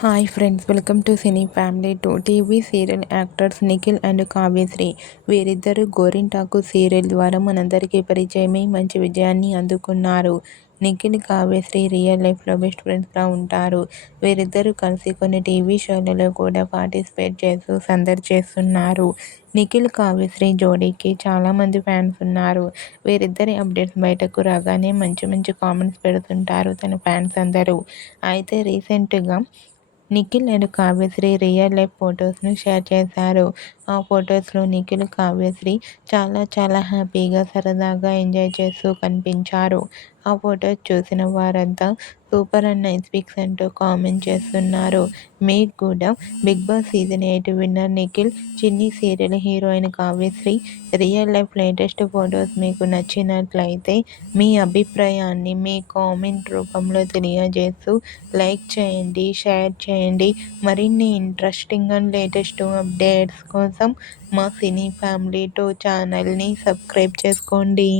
Hi friends, welcome to cine family 2. TV serial actors Nikhil and Kavyasri వీరిద్దరూ గోరింటాకు serial ద్వారా మనందరికీ పరిచయమై మంచి విజయాన్ని అందుకున్నారు. నిఖిల్, కావ్యశ్రీ రియల్ లైఫ్లో బెస్ట్ ఫ్రెండ్స్గా ఉంటారు. వీరిద్దరూ కలిసి కొన్ని టీవీ షోలలో కూడా పార్టిసిపేట్ చేస్తూ సందడి చేస్తున్నారు. నిఖిల్, కావ్యశ్రీ జోడీకి చాలామంది ఫ్యాన్స్ ఉన్నారు. వీరిద్దరి అప్డేట్స్ బయటకు రాగానే మంచి మంచి కామెంట్స్ పెడుతుంటారు తన ఫ్యాన్స్ అందరూ. అయితే రీసెంట్గా Nikhil and Kavyasri real life ఫొటోస్ను షేర్ చేశారు. ఆ ఫొటోస్లో నిఖిల్, కావ్యశ్రీ చాలా హ్యాపీగా సరదాగా ఎంజాయ్ చేస్తూ కనిపించారు. ఆ ఫొటోస్ చూసిన వారంతా సూపర్ అండ్ నైస్ పిక్స్ అంటూ కామెంట్ చేస్తున్నారు. మీకు కూడా Bigg Boss season 8 winner Nikhil, Chinni serial heroine Kavyasri real life latest photos మీకు నచ్చినట్లయితే మీ అభిప్రాయాన్ని మీ కామెంట్ రూపంలో తెలియజేస్తూ లైక్ చేయండి, షేర్ చేయండి. మరిన్ని ఇంట్రెస్టింగ్ అండ్ లేటెస్ట్ అప్డేట్స్ కోసం మా సినీ ఫ్యామిలీ 2 ఛానల్ని సబ్స్క్రైబ్ చేసుకోండి.